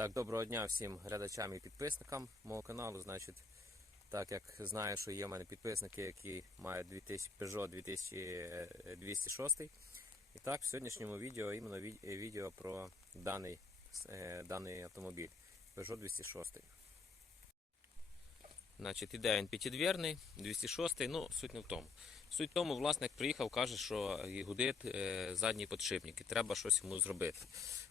Так, доброго дня всім глядачам і підписникам мого каналу. Значить, так як знаю, що є в мене підписники, які мають 2000 Peugeot 2206. І так, в сьогоднішньому відео іменно відео про даний, е, даний автомобіль Peugeot 206. Значить, іде він п'ятидвірний, 206, ну, суть не в тому. Суть тому, власник приїхав, каже, що гудить е, задній подшипник, і треба щось йому зробити.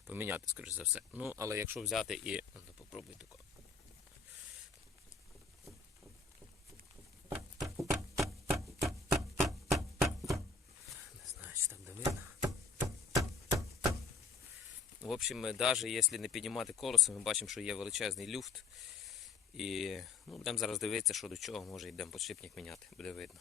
Поміняти, скоріш за все. Ну, але якщо взяти і. Ну, попробуй тако. Не знаю, чи так де видно. В общем, навіть якщо не піднімати колесо, ми бачимо, що є величезний люфт. І ну, будемо зараз дивитися, що до чого, може йдемо подшипник міняти, буде видно.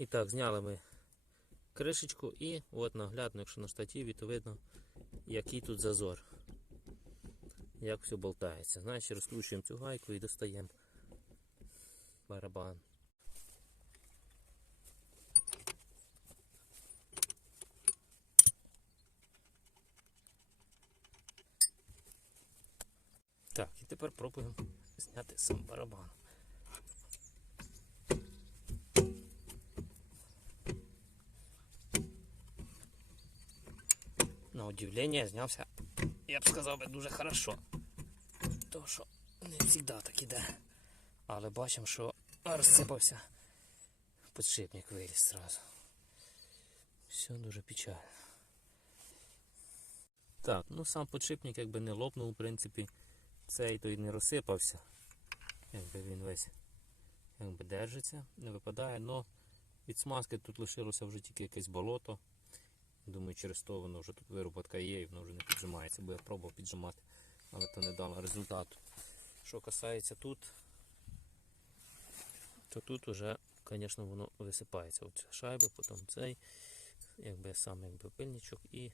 І так, зняли ми кришечку і от наглядно, якщо на штативі, то видно, який тут зазор. Як все болтається. Значить, розкручуємо цю гайку і достаємо барабан. Так, і тепер пробуємо зняти сам барабан. На удивление знявся, я б сказав би, дуже хорошо. То що не завжди так іде. Але бачимо, що розсипався. Подшипник виліз зразу. Все дуже печально. Так, ну сам подшипник якби не лопнув, в принципі, цей той не розсипався. Якби він весь якби держиться, не випадає, але від смазки тут лишилося вже тільки якесь болото. Думаю, через то воно вже тут вироботка є і воно вже не піджимається, бо я пробував піджимати, але то не дало результату. Що касається тут, то тут вже, звісно, воно висипається. Оця шайба, потім цей, якби сам якби пильничок і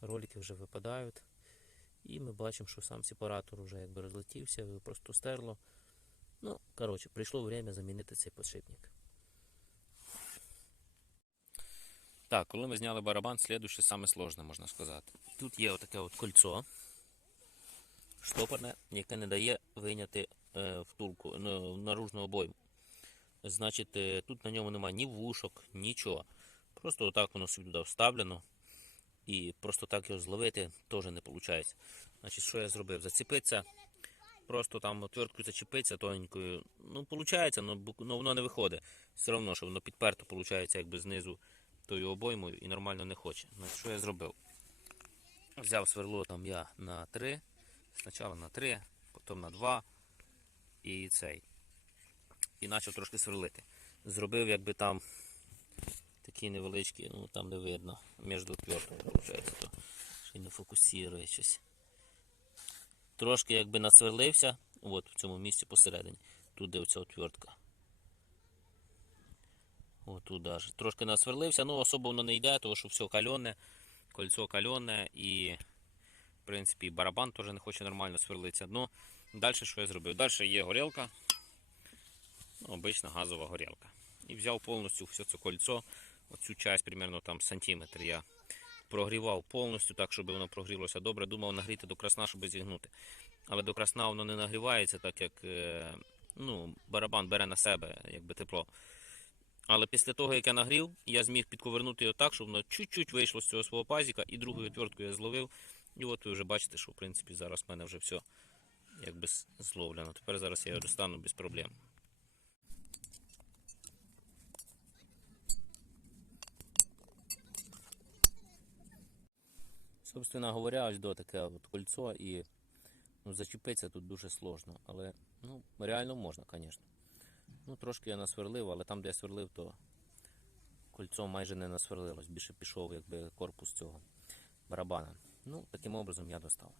ролики вже випадають. І ми бачимо, що сам сепаратор вже якби розлетівся, просто стерло. Ну, коротше, прийшло время замінити цей подшипник. Так, коли ми зняли барабан, слідуюче саме сложне, можна сказати. Тут є отаке от кольцо штопорне, яке не дає вийняти е, втулку ну, наружну обойму. Значить, е, тут на ньому немає ні вушок, нічого. Просто отак воно собі туди вставлено. І просто так його зловити теж не виходить. Значить, що я зробив? Зацепиться, просто там отверткою зачепиться тоненькою. Ну, виходить, але воно не виходить. Все одно, що воно підперто, виходить, якби знизу тою обоймою і нормально не хоче. Значить, що я зробив? Взяв сверло там я на 3, спочатку на 3, потім на 2 і цей. І почав трошки сверлити. Зробив якби там такі невеличкі, ну там не видно, між отвертками, виходить, то ще не фокусує щось. Трошки якби насверлився, от в цьому місці посередині, тут де оця отвертка. Отут даже. Трошки насверлився, ну особо воно не йде, тому що все кальоне, кольцо кальоне і, в принципі, барабан теж не хоче нормально сверлитися. Ну, далі що я зробив? Далі є горілка, ну, обична газова горілка. І взяв повністю все це кольцо, оцю часть, примерно там сантиметр я прогрівав повністю так, щоб воно прогрілося добре. Думав нагріти до красна, щоб зігнути. Але до красна воно не нагрівається, так як е, ну, барабан бере на себе якби тепло. Але після того, як я нагрів, я зміг підковернути його так, щоб воно чуть-чуть вийшло з цього свого пазіка, і другою отверткою я зловив. І от ви вже бачите, що в принципі зараз в мене вже все якби зловлено. Тепер зараз я його достану без проблем. Собственно говоря, ось до таке от кольцо і ну, зачепитися тут дуже сложно. Але ну, реально можна, звісно. Ну, трошки я насверлив, але там, де я сверлив, то кольцо майже не насверлилось. Більше пішов якби корпус цього барабана. Ну, таким образом я достав.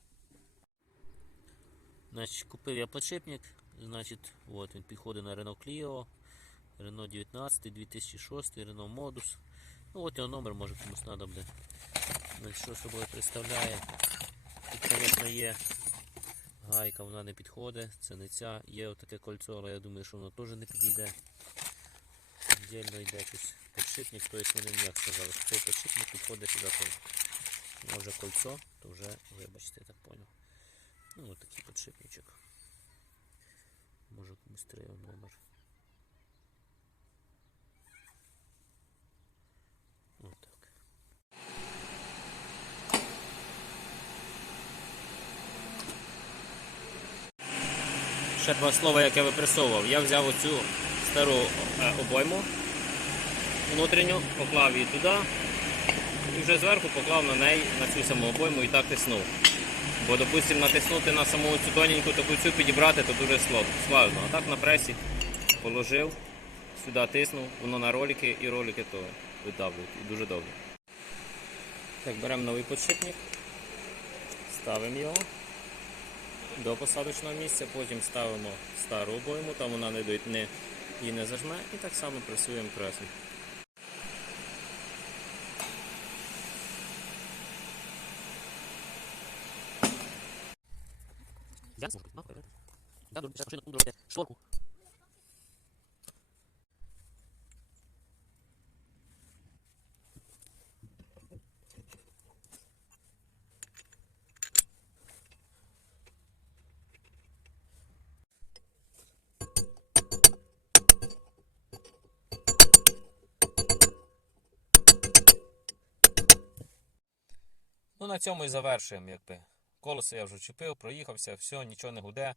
Значить, купив я подшипник. Значить, от він підходить на Renault Clio, Renault 19, 2006, Renault Modus. Ну, от його номер, може комусь треба буде. Значить, що собою представляє. Тут, звісно, є Гайка вона не підходить, це не ця. Є отаке кольцо, але я думаю, що воно теж не підійде. Дільно йде якийсь підшипник, тобто вони як сказали, що підшипник підходить сюди теж. вже кольцо, то вже, вибачте, я так понял. Ну, отакий такий підшипничок. Може комусь треба номер. Отак. Ще два слова, як я випресовував. Я взяв оцю стару е, обойму внутрішню, поклав її туди і вже зверху поклав на неї на цю саму обойму і так тиснув. Бо, допустимо, натиснути на саму цю тоненьку таку цю підібрати, то дуже складно. А так на пресі положив, сюди тиснув, воно на ролики і ролики то видавлюють. І дуже добре. Так, беремо новий подшипник, ставимо його до посадочного місця, потім ставимо стару обойму, там вона не, не, її не зажме, і так само пресуємо пресом. Я зможу нахуй. Я Ну, на цьому і завершуємо, якби. Колесо я вже чіпив, проїхався, все, нічого не гуде,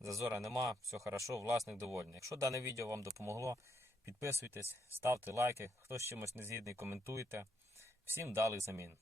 зазора нема, все хорошо, власник довольний. Якщо дане відео вам допомогло, підписуйтесь, ставте лайки, хто з чимось не згідний, коментуйте. Всім далих замін.